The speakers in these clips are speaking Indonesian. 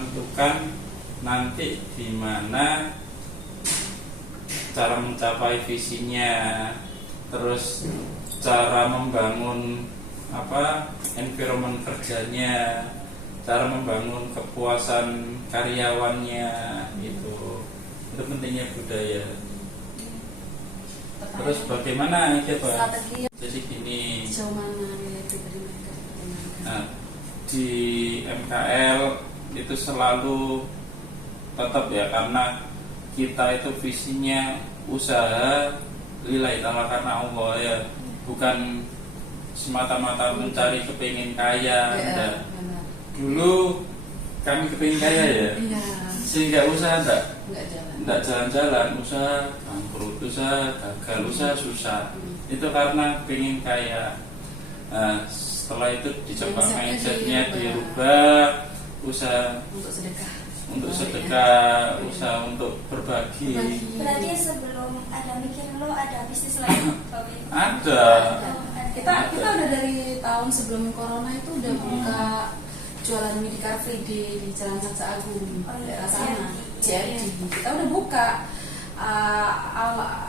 menentukan nanti di mana cara mencapai visinya, terus cara membangun environment kerjanya, cara membangun kepuasan karyawannya, itu pentingnya budaya. Terus bagaimana strategi jadi gini, sejauh mana nilai pribadi mereka? nah, di MKL itu selalu tetap ya, karena kita itu visinya usaha lillahi ta'ala karena Allah ya, bukan semata-mata mencari kepingin kaya. Ya, dulu kami kepingin kaya ya, sehingga usaha enggak jalan-jalan, usaha bangkrut, usaha gagal, usaha susah. Itu karena pengen kaya. Nah, setelah itu dicoba mindsetnya dirubah, usaha untuk sedekah, usaha untuk berbagi. Berarti sebelum ada mikir lo ada bisnis lain? Ada. Kita udah dari tahun sebelum corona itu udah buka jualan mie di Car Free di Jalan Saksa Agung, daerah sana. CFD kita udah buka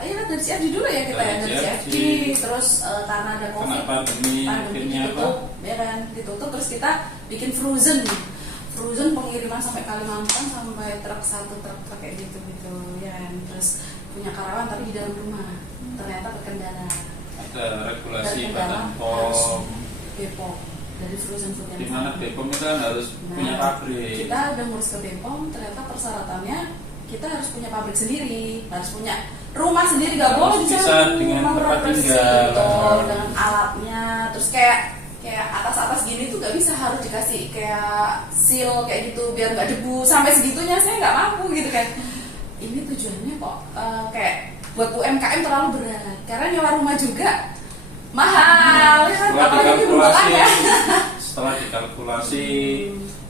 dari CFD dulu ya kita ya, dari CFD terus karena ada COVID, pandemi ditutup, terus kita bikin frozen pengiriman sampai Kalimantan, sampai truk kayak gitu ya, terus punya karyawan tapi di dalam rumah ternyata terkendala, ada regulasi Badan POM Bepom dari frozen food di mana Bepom itu kan harus punya pabrik. Kita udah ngurus ke Bepom, ternyata persyaratannya kita harus punya pabrik sendiri, harus punya rumah sendiri, nggak boleh bisa dengan tempat tinggal, dengan alatnya, terus kayak atas gini tuh nggak bisa, harus dikasih kayak seal kayak gitu biar nggak debu, sampai segitunya saya nggak mampu gitu kan. Ini tujuannya kok kayak buat UMKM terlalu berat, karena nyewa rumah juga mahal ya kan, apalagi rumahnya. Setelah dikalkulasi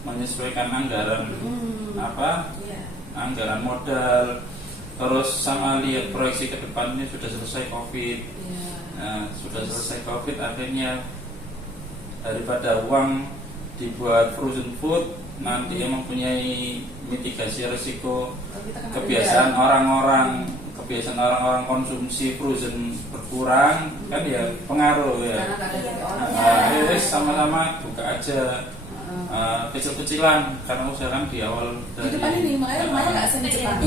menyesuaikan anggaran anggaran modal, terus sama lihat proyeksi ke depannya sudah selesai COVID. Nah, sudah selesai COVID, akhirnya daripada uang dibuat frozen food, nanti emang punya mitigasi risiko kebiasaan orang-orang konsumsi frozen berkurang, kan ya pengaruh ya. Sama-sama buka aja kecil-kecilan, karena usaha kan di awal dari depan ini makanya nggak semi depan,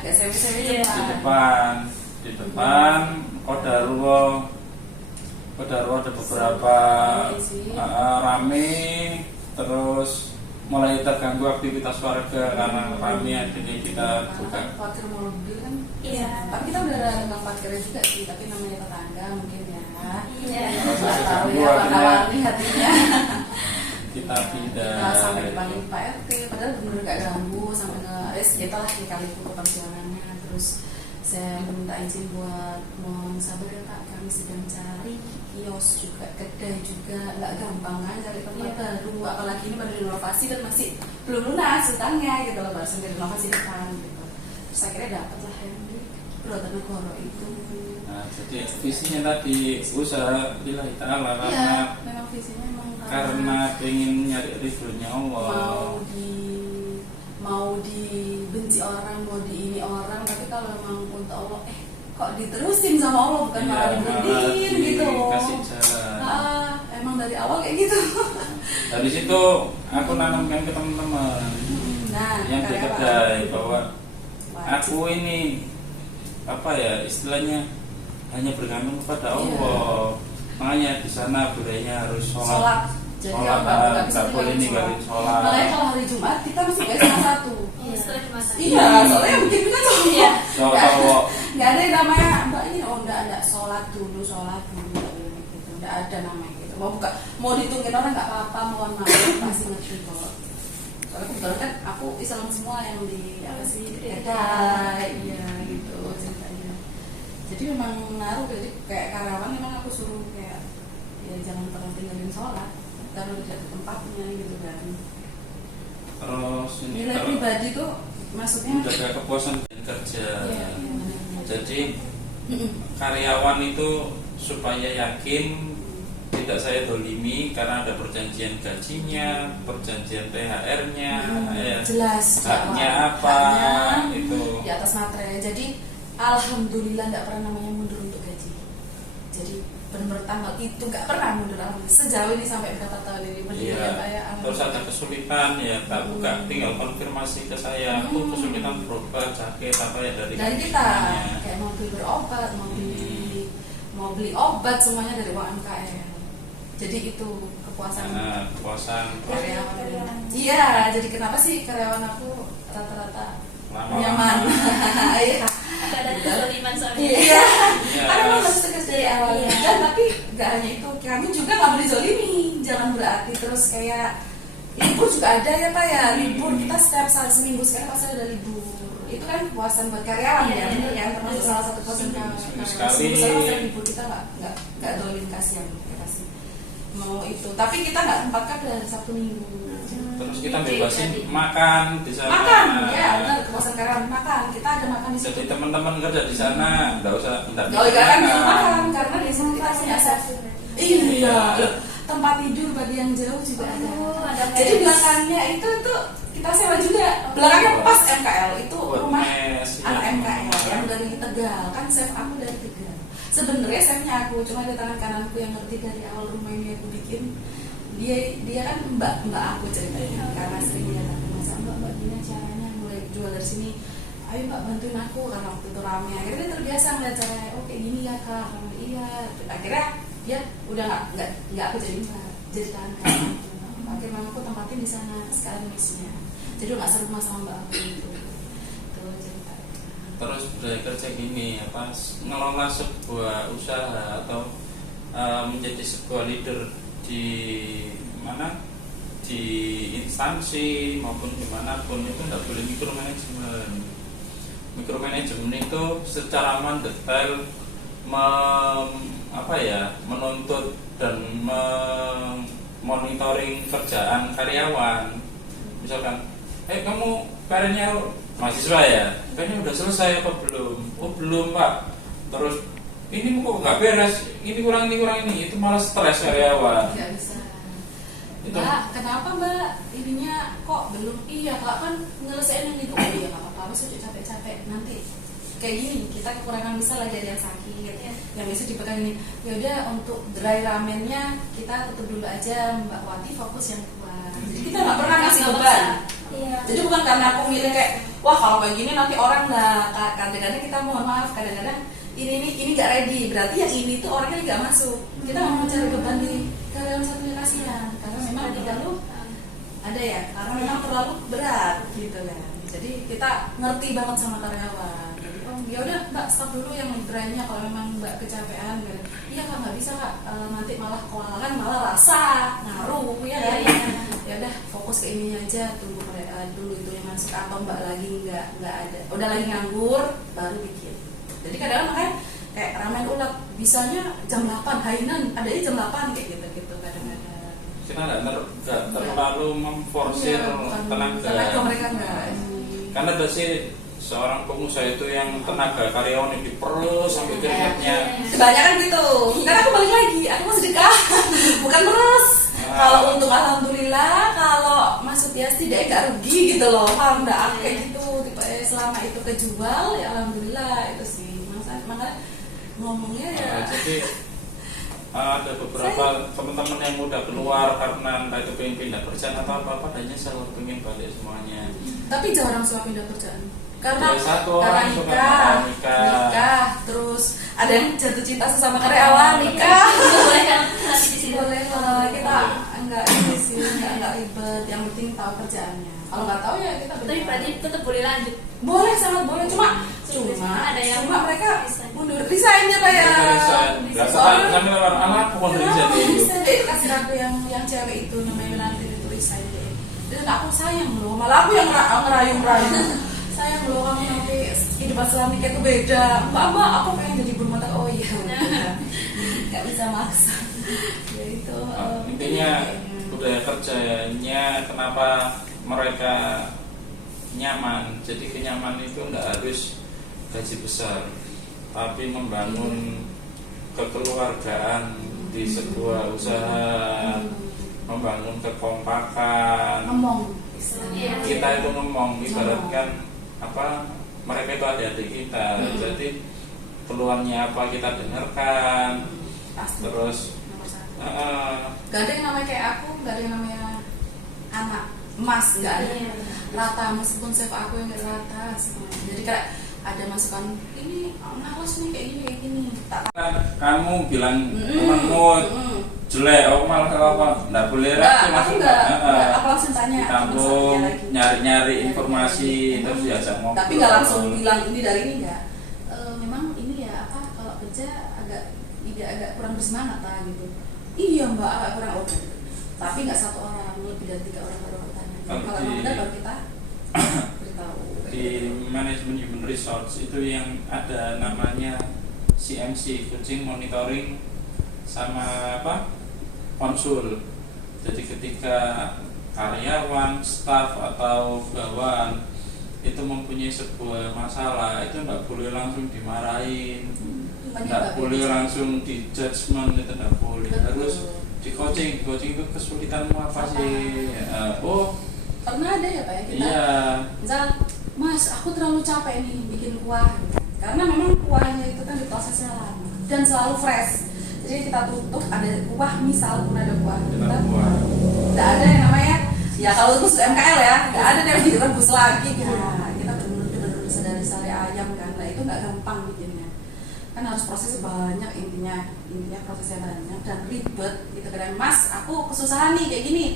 agak semi depan. Di depan Kodarwo ada beberapa rame, terus mulai terganggu aktivitas warga karena rame, akhirnya kita buka parkir mobil kan. Tapi kita udah ada tukang parkirnya juga sih, tapi namanya tetangga mungkin ya. Nggak tahu ya warna-warni hatinya. Kita pindah sampai dipanggil Pak RT, padahal benar nggak ganggu, sampai kita lah dikali itu perjuangannya. Terus saya minta izin buat mohon sabar ya Kak, kami sedang cari kios juga, kedai juga, nggak gampang kan cari tempat baru, apalagi ini baru renovasi dan masih belum lunas utangnya gitu loh, baru sendiri renovasi depan gitu. Terus akhirnya dapat lah yang di Brotonegoro itu. Nah, jadi visinya tadi usaha lillahi ta'ala, karena memang visinya karena pengen nyari ridhonya Allah. Mau dibenci orang, mau di ini orang, tapi kalau memang untuk Allah, kok diterusin sama Allah, bukan malah diberhentiin gitu. Kasih jalan. Emang dari awal kayak gitu. Dari situ aku nanamkan ke teman-teman yang di kedai bahwa aku ini istilahnya hanya bergantung kepada Allah. Makanya di sana budayanya harus sholat nggak boleh ninggalin sholat. Makanya kalau hari Jumat kita masih kayak setengah satu. Iya, soalnya mungkin kita cowok nggak ada yang namanya mbak ini nggak sholat dulu gitu, nggak ada namanya gitu. Mau ditungguin orang nggak apa-apa, mohon maaf pasti ngerti kok. Soalnya kebetulan kan aku Islam semua yang di kedai, gitu ceritanya. Jadi memang ngaruh, jadi kayak karyawan memang aku suruh kayak jangan pernah tinggalin sholat kalau tidak di tempatnya gitu kan. Terus nilai pribadi tuh maksudnya menjaga kepuasan kerja. Jadi karyawan itu supaya yakin tidak saya dolimi karena ada perjanjian gajinya, perjanjian THR-nya, jelas haknya apa haknya, itu di atas materai. Jadi alhamdulillah nggak pernah namanya mundur untuk gaji. Jadi benar tanggal itu nggak pernah mundur sejauh ini sampai berapa tahun ini berdiri iya. ya. Terus ada kesulitan ya tak buka, tinggal konfirmasi ke saya. Aku kesulitan berobat sakit apa ya dari kita semuanya. kayak mau beli berobat, mau beli obat semuanya dari uang MKM. Jadi itu kepuasan karyawan. Iya, jadi kenapa sih karyawan aku rata-rata nyaman? Iya. Ada kezaliman soalnya. Iya. Karena memang harus tegas dari awal. Dan tapi nggak hanya itu, kami juga nggak boleh zolimi. Jangan berarti terus kayak libur juga ada ya Pak ya. Libur kita setiap seminggu sekali pasti ada libur. Itu kan kepuasan buat karyawan ya, benar ya, termasuk salah satu kepuasan karyawan. Libur kita nggak dolim kasihan ya pasti. Mau itu, tapi kita nggak tempatkan dari Sabtu Minggu. Terus kita bebasin makan di sana. Makan, ya benar, kepuasan karyawan makan. Kita ada makan di situ. Jadi teman-teman kerja di sana nggak usah kan di rumah karena di sini kita punya chef. Iya, tempat tidur bagi yang jauh juga ada. Jadi belakangnya itu kita sewa juga. Belakangnya pas MKL itu rumah anak MKL yang dari Tegal. Kan chef aku dari Tegal. Sebenarnya chefnya aku, cuma di tangan kananku yang ngerti dari awal rumah ini aku bikin. Dia kan mbak aku ceritanya karena sering lihat aku masa mbak gini caranya mulai jual dari sini. Ayo mbak bantuin aku karena waktu itu rame. Akhirnya dia terbiasa ngeliat caranya. Oh kayak gini ya kak. Iya. Akhirnya dia udah nggak aku jadi mbak, jadi tangan. Akhirnya aku tempatin di sana sekarang mesnya. Jadi nggak serumah sama mbak aku itu. Terus budaya kerja gini apa ngelola sebuah usaha atau menjadi sebuah leader di mana di instansi maupun dimanapun itu tidak boleh mikromanajemen itu secara mendetail menuntut dan monitoring kerjaan karyawan. Misalkan kamu karirnya mahasiswa ya, kayaknya udah selesai apa belum? Oh belum pak. Terus ini kok nggak beres, ini kurang ini, itu malah stres karyawan. Nggak bisa. Mbak, kenapa mbak ininya kok belum? Iya kak kan nyelesain yang itu. Oh iya nggak apa-apa, sudah capek-capek nanti. Kayak gini, kita kekurangan bisa lagi ada yang sakit, yang bisa dipegang ini. Ya udah untuk dry ramennya kita tutup dulu aja, Mbak Wati fokus yang kuat. Jadi kita nggak pernah ngasih beban. Iya. Jadi bukan karena aku milih kayak, wah kalau kayak gini nanti orang nggak. Kadang-kadang kita mohon maaf, kadang-kadang ini nggak ready, berarti yang ini tuh orangnya nggak masuk. Kita nggak mau cari beban di karyawan satunya kasihan, karena memang terlalu ada ya, karena memang terlalu berat gitu kan. Jadi kita ngerti banget sama karyawan. Jadi ya udah mbak stop dulu yang dry-nya kalau memang mbak kecapean. Iya kak nggak bisa kak, nanti malah kewalahan malah rasa ngaruh ya. Ya udah fokus ke ininya aja, tunggu dulu itu yang masuk atau mbak lagi nggak ada, udah lagi nganggur baru bikin. Jadi kadang-kadang makanya kayak ramen ulat bisanya jam 8 hainan, adanya jam 8 kayak gitu kadang-kadang. Kita nggak terlalu memforsir tenaga mereka nggak. Karena ada sih seorang pengusaha itu yang tenaga karyawan yang diperlu sampai keringatnya. Kebanyakan gitu. Karena aku balik lagi, aku mau sedekah, bukan terus. Kalau untuk alhamdulillah, kalau Mas Sutiasti dia nggak rugi gitu loh, paham nggak? Kayak gitu, tipe selama itu kejual ya alhamdulillah itu sih. Makanya ngomongnya ya. Jadi ada beberapa teman-teman yang udah keluar karena entah itu pengen pindah kerjaan atau apa-apa, hanya selalu pengen balik semuanya. Tapi jarang suka pindah kerjaan. Karena nikah, terus ada yang jatuh cinta sesama karyawan, nikah. Boleh lah, kita enggak ini sih, enggak ribet. Yang penting tahu kerjaannya. Kalau nggak tahu ya kita. Tapi berarti tetap boleh lanjut. Boleh, sangat boleh. Cuma ada yang mereka mundur resign-nya pak ya. Soalnya sampai anak pun resign. Itu kasih aku yang cewek itu namanya nanti itu resign deh. Dan aku sayang loh, malah aku yang ngerayu. Sayang loh kamu nanti kehidupan suami kayak itu beda. Mbak aku pengen jadi ibu rumah tangga. Oh iya, nggak bisa maksa. Ya itu. Intinya budaya kerjanya kenapa mereka nyaman. Jadi kenyamanan itu nggak harus gaji besar, tapi membangun kekeluargaan di sebuah usaha, membangun kekompakan. Ngomong. Kita itu ngomong, ibaratkan apa, mereka itu adik-adik kita. Jadi keluhannya apa kita dengarkan. Pasti. Terus gak ada yang namanya kayak aku, gak ada yang namanya anak emas, gak ada rata, meskipun chef aku yang gak rata semuanya. Jadi kayak ada masukan ini males nih kayak gini kamu bilang temanmu jelek, oh malah apa nggak boleh aku aku langsung tanya kamu nyari informasi terus diajak ngobrol, tapi nggak langsung bilang ini dari ini nggak. Memang ini ya apa, kalau kerja agak kurang bersemangat lah gitu. Iya mbak, agak kurang oke, tapi nggak satu orang, lebih dari 3 orang baru bertanya. Kalau benar baru kita beritahu. Di manajemen human resource itu yang ada namanya CMC, coaching, monitoring, sama apa, konsul. Jadi ketika karyawan, staff atau bawahan itu mempunyai sebuah masalah, itu tidak boleh langsung dimarahin, tidak boleh langsung di judgement, itu tidak boleh. Harus di coaching itu kesulitanmu apa sih? Oh pernah ada ya Pak ya kita? Iya. Misal, Mas, aku terlalu capek nih bikin kuah, karena memang kuahnya itu kan diprosesnya lama dan selalu fresh. Jadi kita tutup, ada kuah, misal pun ada kuah, kita tidak ada yang namanya ya kalau itu sudah MKL ya, tidak ada yang direbus lagi. Nah, kita benar-benar bisa dari sari ayam kan, nah itu nggak gampang bikinnya. Kan harus proses banyak, intinya prosesnya banyak dan ribet gitu kan. Mas, aku kesusahan nih kayak gini,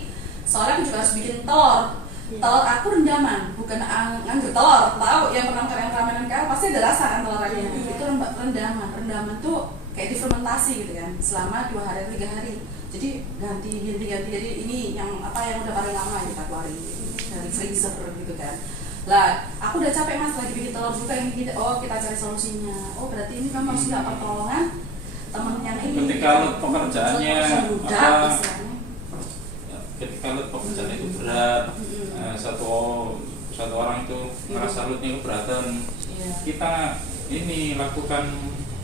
soalnya aku juga harus bikin telur. Telur aku rendaman, bukan anggur telur. Tahu yang pernah makan yang ramenan kau pasti ada rasa kan telurnya. Itu rendaman tuh kayak difermentasi gitu kan, selama 2 hari 3 hari. Jadi ganti. Jadi ini yang apa yang udah paling lama kita keluarin dari freezer gitu kan. Lah, aku udah capek Mas lagi bikin telur juga yang gitu. Oh, kita cari solusinya. Oh, berarti ini kamu harus dapat pertolongan temennya ini. Ketika pekerjaannya apa? Ketika pekerjaan itu berat, satu orang itu merasa loadnya keberatan, kita ini lakukan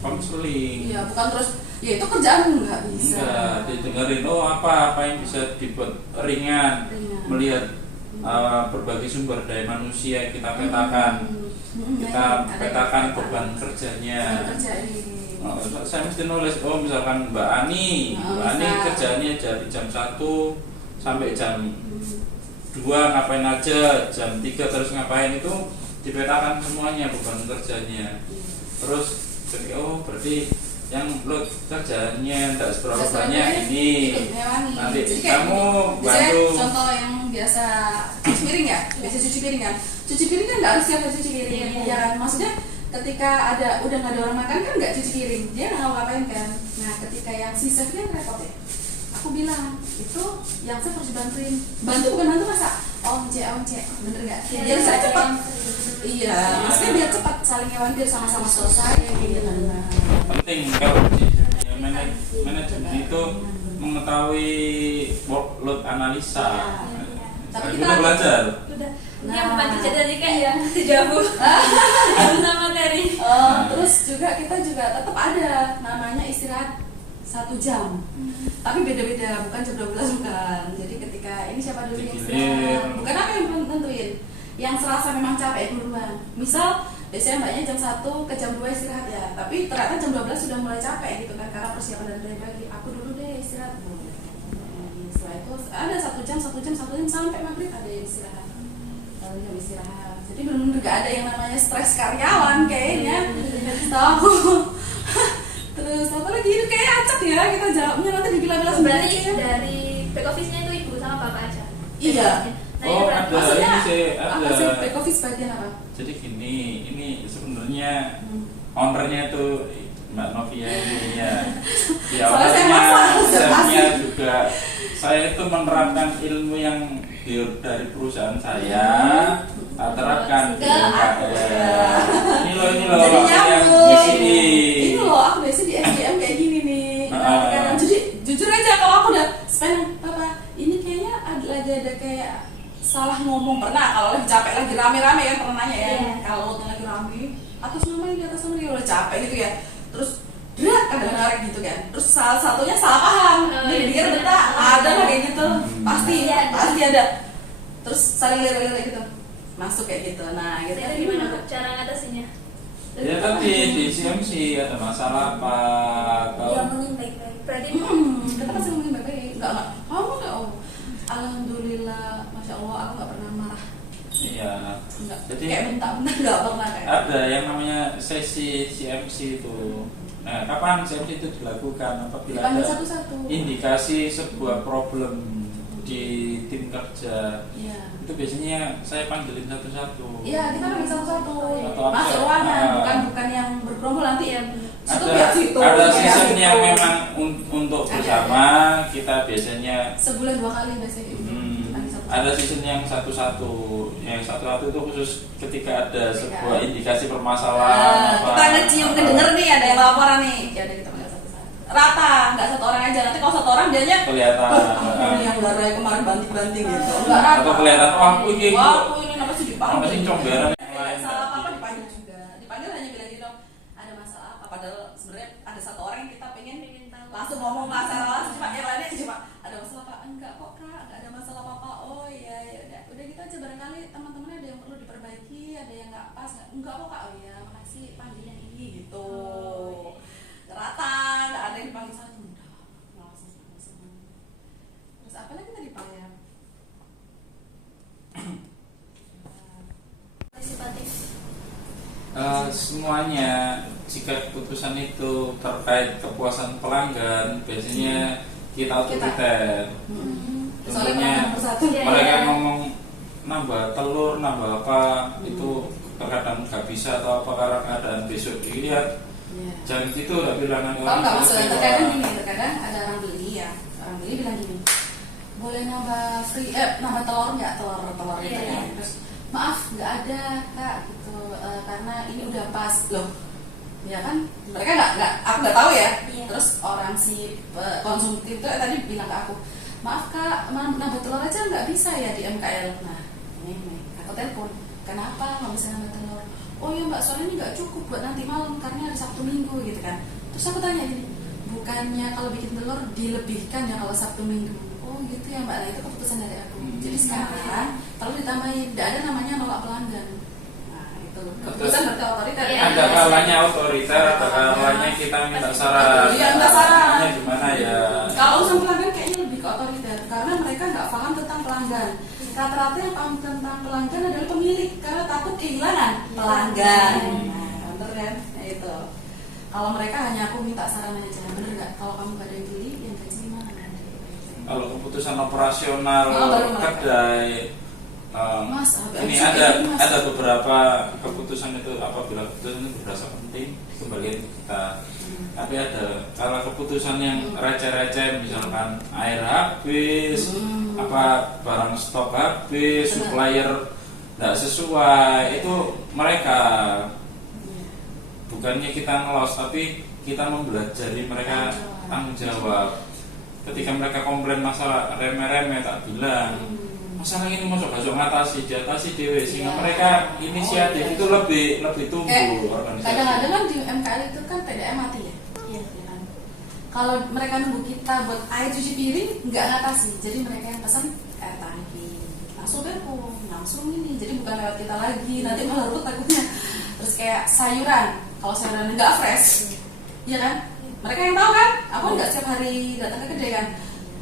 konseling. Iya, bukan terus ya itu kerjaan nggak bisa. Enggak, didengerin apa yang bisa dibuat ringan. Melihat berbagai sumber daya manusia yang kita petakan. Kita petakan beban kerjanya. Saya mesti nulis, misalkan Mbak Ani kerjanya dari jam 1 sampai jam 2 ngapain aja, jam 3 terus ngapain, itu dipetakan semuanya beban kerjanya. Terus berarti yang load kerjanya tidak seberapa banyak ini. Nanti kamu bantu. Contoh yang biasa cuci piring ya, cuci piring kan nggak harus siapa cuci piring, ya kan? Maksudnya ketika udah nggak ada orang makan kan nggak cuci piring, dia nggak mau ngapain kan. Nah ketika yang si chef kan repot ya. Aku bilang itu yang saya harus bantu bukan bantu masak. Cek, bener nggak? Biar saya cepat. Iya, maksudnya biar cepat saling nyawan, biar sama-sama selesai. Penting kalau di manajemen itu mengetahui workload analisa. Tapi kita belajar. Yang bantu jadi kayak yang dijawab sama materi. Terus juga kita juga tetap ada namanya istirahat 1 jam, tapi beda-beda, bukan jam 12 bukan. Jadi ketika ini siapa dulu yang istirahat, bukan apa yang tentuin, yang serasa memang capek duluan. Misal biasanya mbaknya jam 1 ke jam 2 istirahat ya, tapi ternyata jam 12 sudah mulai capek gitu kan, karena persiapan dari pagi. Aku dulu deh istirahat. Setelah itu ada 1 jam sampai maghrib ada yang istirahat. Lalu yang istirahat. Jadi benar-benar gak ada yang namanya stres karyawan kayaknya. Tahu. Terus apa lagi itu kayak acak ya, kita jawabnya nanti dibilang-bilang sebenarnya dari back office-nya itu ibu sama bapak aja. Iya. Ada maksudnya ini sih, apa sih back office bagian apa? Jadi gini, ini sebenarnya ownernya itu Mbak Novia ini ya. Ya ownernya juga. Saya itu menerapkan ilmu yang dari perusahaan saya, terapkan di ini loh yang di sini. Ini loh aku biasa di SDM kayak gini nih. Jadi jujur aja kalau aku udah spend apa ini kayaknya ada kayak salah ngomong, pernah kalau lagi capek lagi rame-rame kan pernah nanya ya. Kalau lagi rame atas nama ini udah capek gitu ya. Terus mereka dengar gitu kan, terus salah satunya salah paham, jadi dikira betah, ada lah kayak gitu, pasti ada, terus saling lirik gitu, masuk kayak gitu. Nah gitu Itu gimana Bu cara ngatasinya? Ya tadi di CMC ada masalah apa atau Ngomongin baik-baik. Berarti kita pasti ngomongin baik-baik, enggak kamu nggak, oh alhamdulillah, masya Allah aku nggak pernah marah. iya. Enggak. Jadi Kayak bentak-bentak nggak pernah kayak. ada yang namanya sesi CMC itu. Nah, kapan CMC itu dilakukan? Apabila Dipanggil ada satu-satu. indikasi sebuah problem di tim kerja, Iya. itu biasanya saya panggilin satu-satu. Iya, kita panggil satu-satu. Atau Masuk apa? ruangan, bukan yang bergerombol nanti ya. Situ Ada, biar situ. ada biar season situ. yang memang untuk Ada. bersama, kita biasanya Sebulan 2 kali biasanya. Dipanggil satu-satu. ada season yang satu-satu. Yang satu-satu itu khusus ketika ada sebuah indikasi permasalahan apa. Kita ngecium, kedenger nih ada yang laporan nih. Ya udah kita panggil satu-satu. Rata, nggak satu orang aja. Nanti kalau satu orang dianya Kelihatan. ini yang garai kemarin banting-banting gitu. Enggak rata. Atau kelihatan, wah aku ini Nama sih dipanggil. apa sih comberan yang lain. Salah apa dipanggil juga. Dipanggil hanya bilang gitu, ada masalah apa, padahal sebenarnya ada satu orang yang kita pengen tahu. langsung ngomong masalah langsung, cuma yang lainnya cuma ada masalah apa, enggak kok kak, enggak ada masalah apa, oh iya ya udah gitu aja, barangkali teman-temannya ada yang perlu diperbaiki, ada yang nggak pas, enggak kok kak, oh iya makasih panggil yang ini gitu. Rata, nggak ada yang dipanggil satu, udah langsung. Terus apa lagi tadi Pak ya? Partisipatif. Semuanya, jika keputusan itu terkait kepuasan pelanggan, biasanya kita otoriter. Soalnya Tentunya pelanggan persatu. mereka ngomong nambah telur, nambah apa, itu terkadang nggak bisa atau apa karena keadaan besok dilihat. Jangan gitu, udah bilang Kalau nggak masuk, terkadang gini, terkadang ada orang beli ya, orang beli bilang gini, boleh nambah free, nambah telur nggak, telur itu ya. Terus maaf nggak ada kak gitu, karena ini udah pas loh, ya kan mereka nggak, aku nggak tahu ya. Terus orang si konsumtif itu tadi bilang ke aku, maaf kak, nambah telur aja nggak bisa ya di MKL. Nah ini aku telepon, kenapa nggak bisa nambah telur? Oh ya mbak, soalnya ini nggak cukup buat nanti malam karena hari Sabtu Minggu gitu kan. Terus aku tanya gini, bukannya kalau bikin telur dilebihkan ya kalau Sabtu Minggu? Oh gitu ya mbak, nah itu keputusan dari aku. Jadi sekarang perlu ditambahin, tidak ada namanya nolak pelanggan. Nah itu keputusan berarti otoriter. Ada kalanya otoriter, ada kalanya kita minta saran. Iya, minta saran. Caranya gimana ya? Kalau urusan pelanggan kayaknya lebih ke otoriter karena mereka nggak paham tentang pelanggan. Rata-rata yang paham tentang pelanggan adalah pemilik karena takut kehilangan pelanggan. Nah, bener kan? Nah itu. Kalau mereka hanya aku minta saran aja, bener nggak? Kalau kamu gak ada yang beli, yang gaji mana? Kalau keputusan operasional baru mereka. kedai, Mas, ini ada beberapa keputusan itu apabila keputusan itu berasa penting kembaliin ke kita. Tapi ada kalau keputusan yang receh-receh, misalkan air habis, apa barang stok habis, supplier tidak sesuai, itu mereka bukannya kita ngelos, tapi kita mempelajari mereka tanggung jawab. Ketika mereka komplain masalah remeh-remeh, tak bilang masalah ini mau coba ngatasi, diatasi dewe, sehingga mereka inisiatif itu lebih tumbuh. Kadang-kadang kan di MKL itu kan PDM mati ya. Iya kan. Kalau mereka nunggu kita buat air cuci piring nggak ngatasi, jadi mereka yang pesan air tangki, langsung telepon, langsung ini, jadi bukan lewat kita lagi, nanti malah ribut takutnya. Terus kayak sayuran, kalau sayuran nggak fresh, ya kan? Mereka yang tahu kan, aku nggak setiap hari datang ke kedai kan,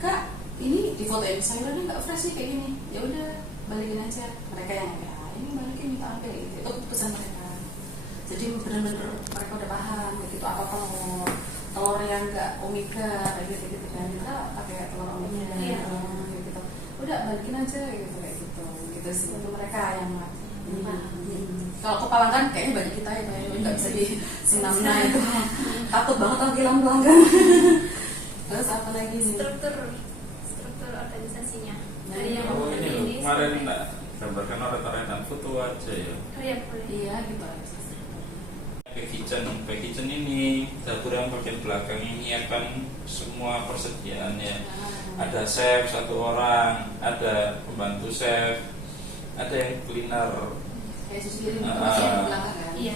kak ini di foto ini sayurannya nggak fresh nih kayak gini, ya udah balikin aja. Mereka yang ya ini balikin minta ambil gitu. Itu keputusan mereka. Jadi benar-benar mereka udah paham gitu apa telur yang nggak omega kayak gitu kan, kita pakai telur omega gitu. Udah balikin aja gitu kayak gitu sih. Itu mereka yang kalau ke pelanggan kayaknya banyak kita ya, nggak bisa di senamnya itu. Takut banget kalau hilang pelanggan. Terus apa lagi nih? Struktur organisasinya. Nah, Dari yang ini kemarin enggak gambarkan rata-rata foto aja ya. Oh ya boleh. Iya gitu aja. Kitchen ini dapur yang bagian belakang ini akan semua persediaannya. Ada chef satu orang, ada pembantu chef, ada yang cleaner. Kayak susu piring di belakang kan? Iya.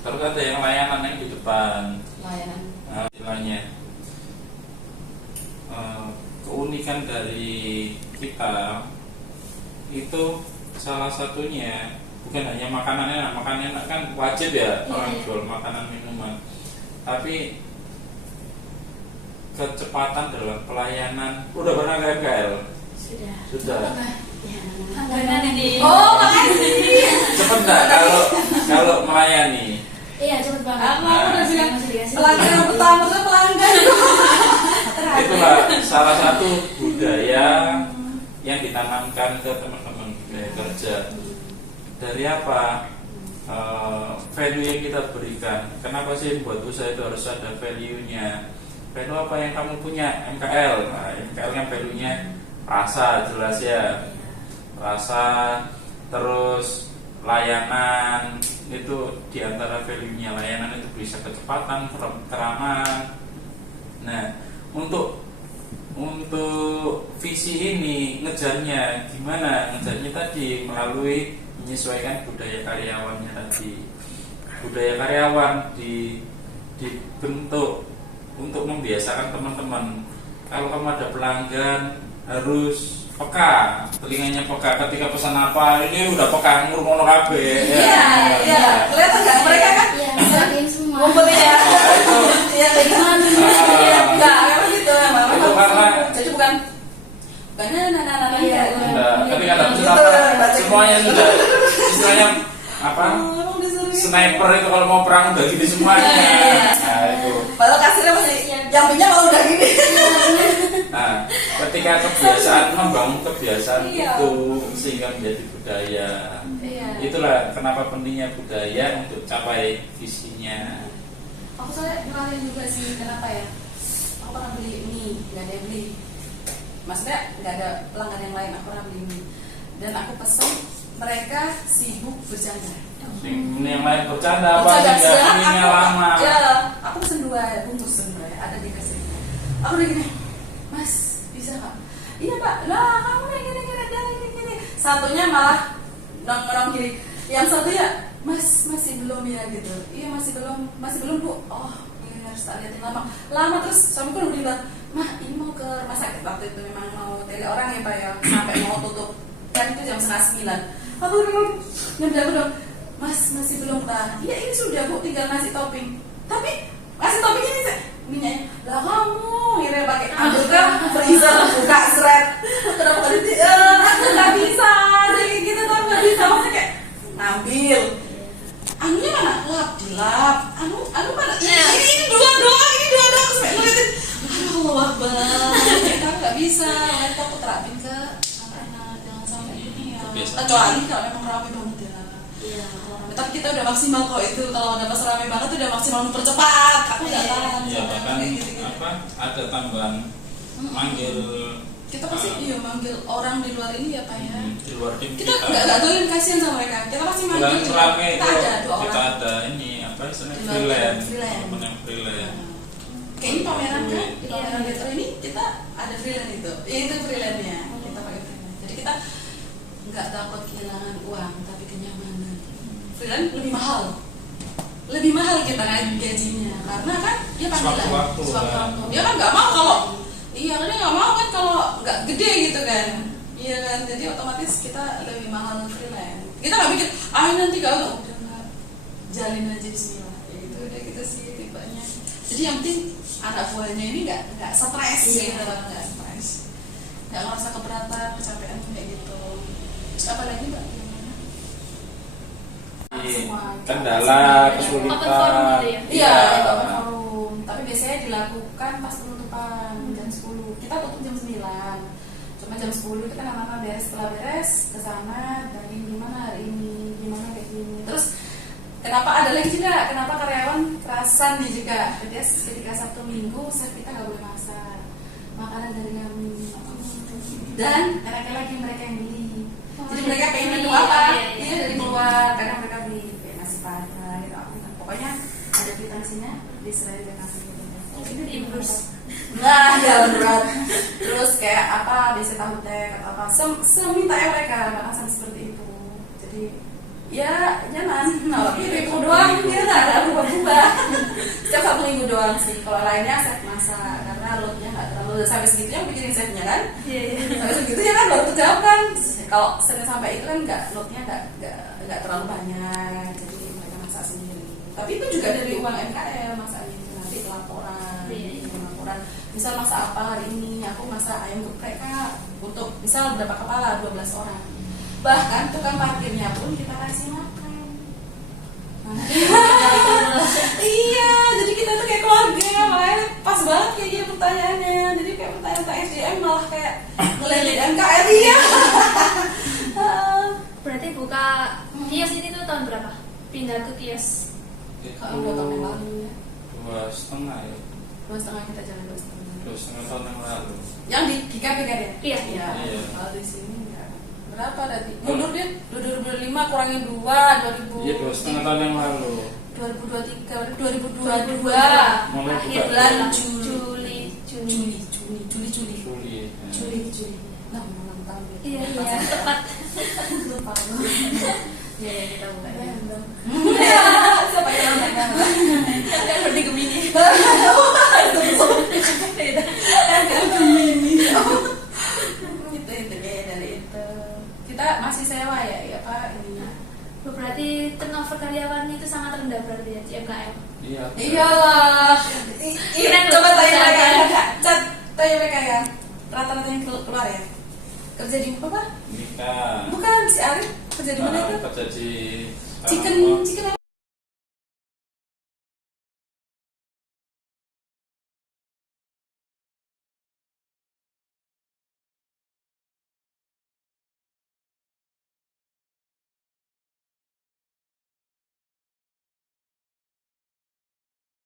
Terus ada yang layanan yang di depan. Layanan. makanya keunikan dari kita itu salah satunya bukan hanya makanannya. Makanan enak kan wajib ya orang jual makanan minuman, tapi kecepatan dalam pelayanan. Udah pernah ke MKL? Sudah. Langganan ini. Oh, makasih. Cepet nggak kalau melayani? Iya, cepet banget. Udah bilang pelanggan pertama tuh pelanggan. Itulah salah satu budaya yang ditanamkan ke teman-teman budaya kerja. Dari apa? Value yang kita berikan. Kenapa sih buat usaha itu harus ada value-nya? Value apa yang kamu punya? MKL. Nah, MKL kan value-nya rasa, jelas ya. Rasa, terus layanan, itu diantara value-nya. Layanan itu bisa kecepatan, keramahan. Nah, untuk visi ini ngejarnya gimana? Ngejarnya tadi melalui menyesuaikan budaya karyawannya tadi. Budaya karyawan dibentuk untuk membiasakan teman-teman. Kalau kamu ada pelanggan harus peka, telinganya peka ketika pesan apa, ini udah peka ngurung kabeh. Iya. Kelihatan nggak mereka kan? Iya, ngeliatin semua. Ngumpul ya. Iya, kayak gimana? Enggak, memang gitu emang. Itu karena Jadi bukan Iya. ketika ada pesan apa, semuanya sudah istilahnya apa? Sniper itu kalau mau perang udah gini semuanya. Nah, itu. Padahal kasirnya masih yang punya kalau udah gini. Nah, ketika kebiasaan membangun kebiasaan Iya. itu sehingga menjadi budaya. Iya. Itulah kenapa pentingnya budaya untuk capai visinya. Aku soalnya kenalin juga sih kenapa ya? Aku pernah beli mie, nggak ada yang beli. Maksudnya nggak ada pelanggan yang lain. Aku pernah beli mie dan aku pesen, mereka sibuk bercanda. Ini yang lain bercanda apa sih? Ininya lama. Ya, aku pesen 2 bungkus sebenarnya ada di kasir. Aku udah gini, Mas bisa nggak? Iya Pak. Lah kamu gini. Satunya malah nongkrong kiri. Yang satunya masih belum ya gitu. Iya masih belum Bu. Oh ini harus tak liatin lama terus suamiku udah bilang, Mah ini mau ke rumah sakit. Waktu itu memang mau tele orang ya Pak ya, sampai mau tutup kan itu jam 8:30. Aku udah Mas masih belum Pak. Iya ini sudah Bu, tinggal ngasih topping. Tapi ngasih topping ini minyaknya lah kamu ngira pakai ambil ke freezer buka seret. Kenapa kali aku nggak bisa kayak gitu tuh nggak bisa. Maksudnya kayak ngambil anunya mana dilap anu mana ini dua doang sampai ngeliatin Allah Akbar kita nggak bisa mereka aku terapin ke anak jangan sampai ini ya kecuali kalau memang ramai banget ya. Iya. Tapi kita udah maksimal kok itu kalau udah pas ramai banget udah maksimal mempercepat. Aku nggak tahan. Iya bahkan apa ada tambahan manggil kita pasti manggil orang di luar ini ya Pak ya. Di luar tim Kita nggak doyan kasihan sama mereka. Kita pasti manggil. Kita ada 2 orang. Kita ada ini apa istilahnya freelance. Teman yang freelance. Kayak ini pameran kan? Di pameran retro ini kita ada freelance itu. Ya itu freelance-nya. Kita pakai freelance. Jadi kita nggak takut kehilangan uang tapi kenyamanan. Freelance lebih mahal kita gajinya karena kan dia panggilan waktu. Dia kan nggak mau kalau dia nggak mau kan kalau nggak gede gitu kan. Iya kan, jadi otomatis kita lebih mahal freelance. Kita nggak mikir nanti kalau udah nggak jalin aja bismillah gitu, udah gitu sih tipenya. Jadi yang penting anak buahnya ini nggak stres gitu, nggak stres, nggak merasa keberatan, kecapean kayak gitu. Terus apa lagi Mbak? Kendala, kesulitan. Iya, itu open forum. Tapi biasanya dilakukan pas penutupan jam 10. Kita tutup jam 9. Cuma jam 10 itu kan anak-anak beres, setelah beres ke sana dan gimana hari ini, gimana kayak gini. Terus kenapa ada lagi juga? Kenapa karyawan kerasan nih juga? Ketika Sabtu Minggu chef kita nggak boleh masak makanan dari kami. Dan enaknya lagi mereka yang beli. Jadi mereka pengen menu apa? Iya dari luar. Kadang mereka beli kayak nasi padang gitu. Pokoknya ada kwitansinya diserahin ke kami gitu. Itu diurus. Nah, ya berat. Terus kayak apa? Biasa tahu tek atau apa? Seminta mereka bahkan sampai seperti itu. Jadi ya jangan. Nah, itu doang dia nggak ada berubah-ubah. setiap 1 minggu doang sih. Kalau lainnya chef masak karena loadnya nggak terlalu sampai segitunya bikin chefnya kan. Sampai segitunya kan baru terjawab kan. Kalau Senin sampai itu kan loadnya nggak terlalu banyak, jadi mereka masak sendiri. Tapi itu juga dari uang MKL masaknya itu nanti laporan. Misal masak apa hari ini, aku masak ayam geprek Kak, untuk misal berapa kepala, 12 orang. Bahkan tukang parkirnya pun kita kasih makan. Iya, jadi kita tuh kayak keluarga, makanya pas banget kayak gini pertanyaannya. Jadi kayak pertanyaan tentang SDM malah kayak ngelilit MKR. Iya. Berarti buka kios ini tuh tahun berapa? Pindah ke kios? Kalau 2 tahun yang lalu ya. 2,5 ya. 2,5 kita jalan 2,5 tahun yang lalu. Yang di GKP kan ya? Iya. Kalau di sini enggak. Berapa tadi? Mundur dia 2005 kurangin 2 2000. Iya, 2,5 tahun yang lalu. 2023 2022 Mulai akhir buka bulan Juli. Juli. Nah, 6 tahun ya. Iya, tepat. Lupa. Iya, kita buka ya. Siapa yang megang? Kan berarti Gemini. Itu dari itu. Kita masih sewa ya Pak ininya. Berarti turnover karyawan itu sangat rendah berarti ya di MKM. Iya. Iyalah. Coba tanya mereka ya. Tanya mereka ya. Rata-rata yang keluar ya. Kerja di apa? Nikah. Bukan si Arif kerja di mana itu? Kerja di Chicken